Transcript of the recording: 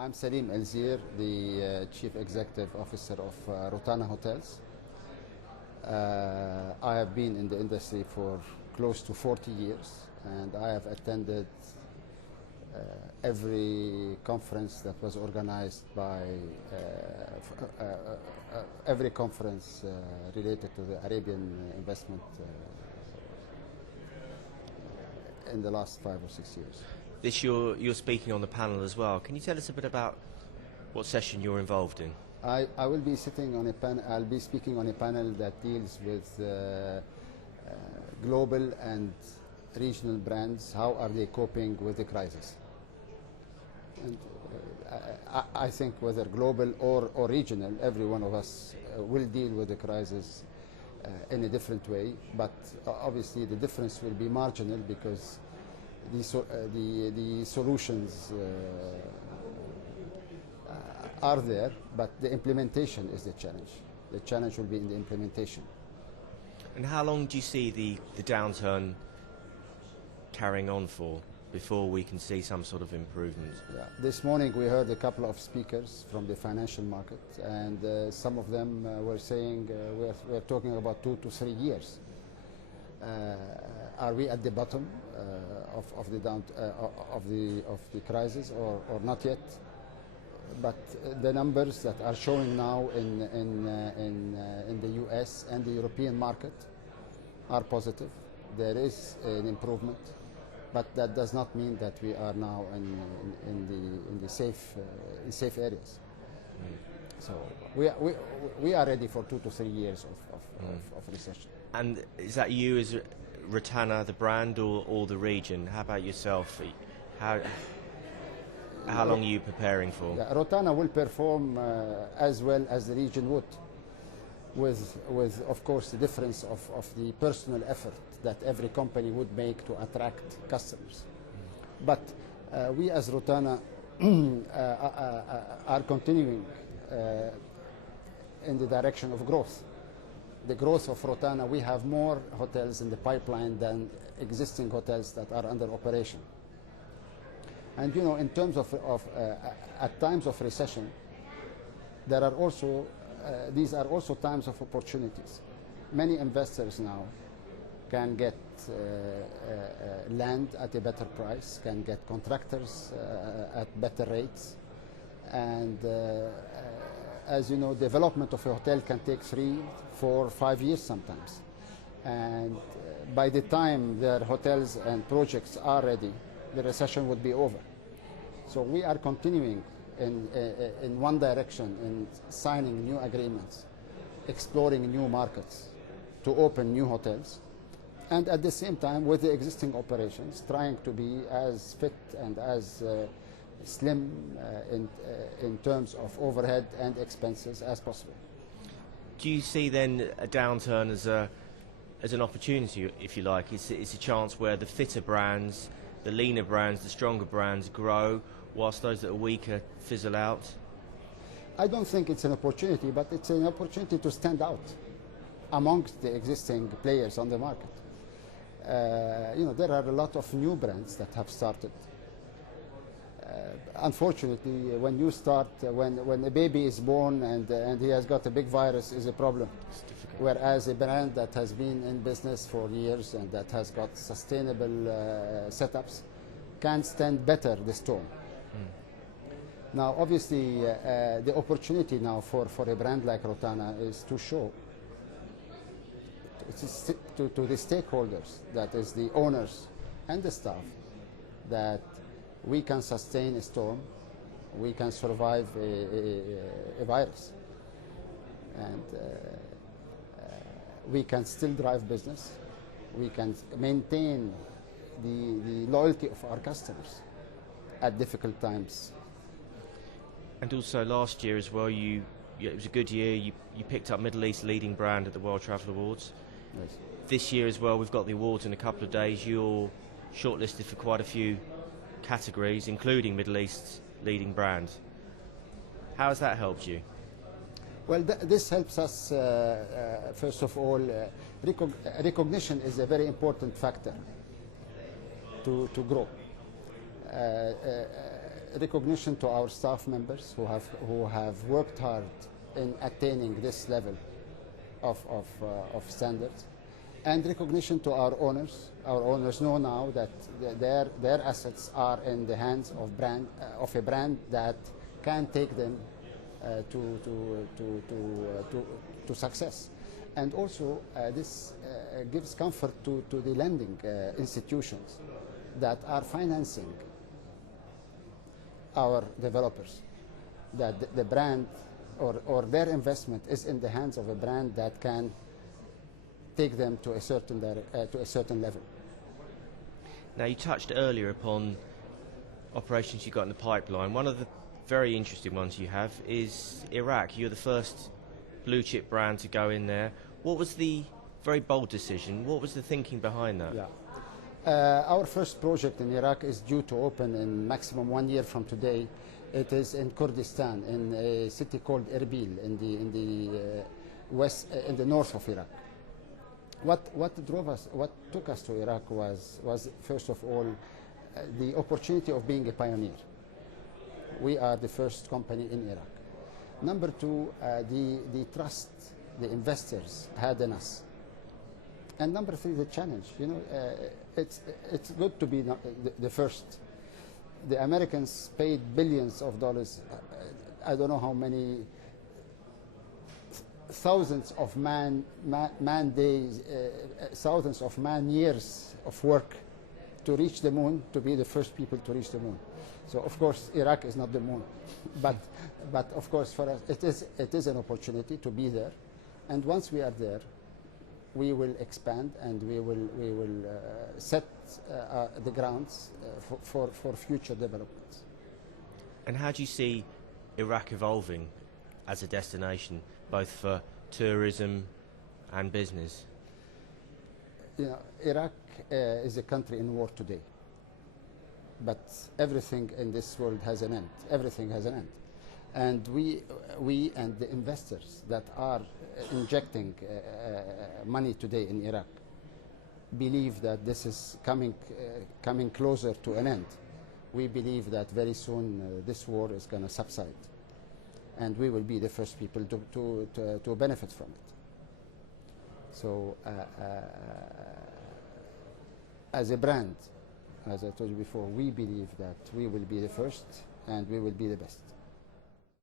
I'm Selim El-Zyr, the Chief Executive Officer of Rotana Hotels. I have been in the industry for close to 40 years, and I have attended every conference that was organized by every conference related to the Arabian investment in the last 5 or 6 years. This year you're speaking on the panel as well. Can you tell us a bit about what session you're involved in? I will be sitting on a panel. I'll be speaking on a panel that deals with global and regional brands. How are they coping with the crisis? And I think whether global or regional, every one of us will deal with the crisis in a different way. But obviously, the difference will be marginal because the solutions are there, but the implementation is the challenge. The challenge will be in the implementation. And how long do you see the downturn carrying on for before we can see some sort of improvement? Yeah. This morning we heard a couple of speakers from the financial market, and some of them were saying we're talking about 2 to 3 years. Are we at the bottom of the crisis or not yet? But the numbers that are showing now in the U.S. and the European market are positive. There is an improvement, but that does not mean that we are now in the safe areas. So we are ready for 2 to 3 years of recession. And is that you as Rotana, the brand, or the region? How about yourself? How long are you preparing for? Yeah, Rotana will perform as well as the region would, with of course the difference of the personal effort that every company would make to attract customers. But we as Rotana are continuing in the direction of growth. The growth of Rotana, we have more hotels in the pipeline than existing hotels that are under operation. And you know, in terms of at times of recession, there are also these are also times of opportunities. Many investors now can get land at a better price, can get contractors at better rates, and as you know, development of a hotel can take 3, 4, 5 years sometimes. And by the time their hotels and projects are ready, the recession would be over. So we are continuing in one direction, in signing new agreements, exploring new markets to open new hotels, and at the same time with the existing operations trying to be as fit and as slim in terms of overhead and expenses as possible. Do you see then a downturn as an opportunity, if you like? It's a chance where the fitter brands, the leaner brands, the stronger brands grow, whilst those that are weaker fizzle out? I don't think it's an opportunity, but it's an opportunity to stand out amongst the existing players on the market. You know, there are a lot of new brands that have started. Unfortunately, when you start, when a baby is born and he has got a big virus, is a problem. Whereas a brand that has been in business for years and that has got sustainable setups can stand better the storm. Now, obviously, the opportunity now for a brand like Rotana is to show to the stakeholders, that is the owners and the staff, that we can sustain a storm, we can survive a virus, and we can still drive business, we can maintain the loyalty of our customers at difficult times. And also last year as well, it was a good year, you picked up Middle East leading brand at the World Travel Awards. Yes. This year as well, we've got the awards in a couple of days. You're shortlisted for quite a few categories, including Middle East's leading brand. How has that helped you? Well, this helps us, first of all, recognition is a very important factor to grow. recognition to our staff members who have worked hard in attaining this level of standards, and recognition to our owners. Our owners know now that their assets are in the hands of a brand that can take them to success. And also this gives comfort to the lending institutions that are financing our developers, that the brand or their investment is in the hands of a brand that can take them to a certain level. Now, you touched earlier upon operations you got in the pipeline. One of the very interesting ones you have is Iraq. You're the first blue chip brand to go in there. What was the very bold decision? What was the thinking behind that? Yeah. Our first project in Iraq is due to open in maximum 1 year from today. It is in Kurdistan, in a city called Erbil, in the north of Iraq. What took us to Iraq was first of all the opportunity of being a pioneer. We are the first company in Iraq. Number two, the trust the investors had in us. And number three, the challenge. You know, it's good to be the first. The Americans paid billions of dollars. I don't know how many thousands of man days, thousands of man years of work to reach the moon, to be the first people to reach the moon. So of course Iraq is not the moon, but of course for us it is an opportunity to be there, and once we are there, we will expand and we will set the grounds for future developments. And how do you see Iraq evolving as a destination, both for tourism and business? You know, Iraq is a country in war today, but everything in this world has an end. Everything has an end, and we and the investors that are injecting money today in Iraq believe that this is coming closer to an end. We believe that very soon this war is going to subside, and we will be the first people to benefit from it. So as a brand, as I told you before, we believe that we will be the first and we will be the best.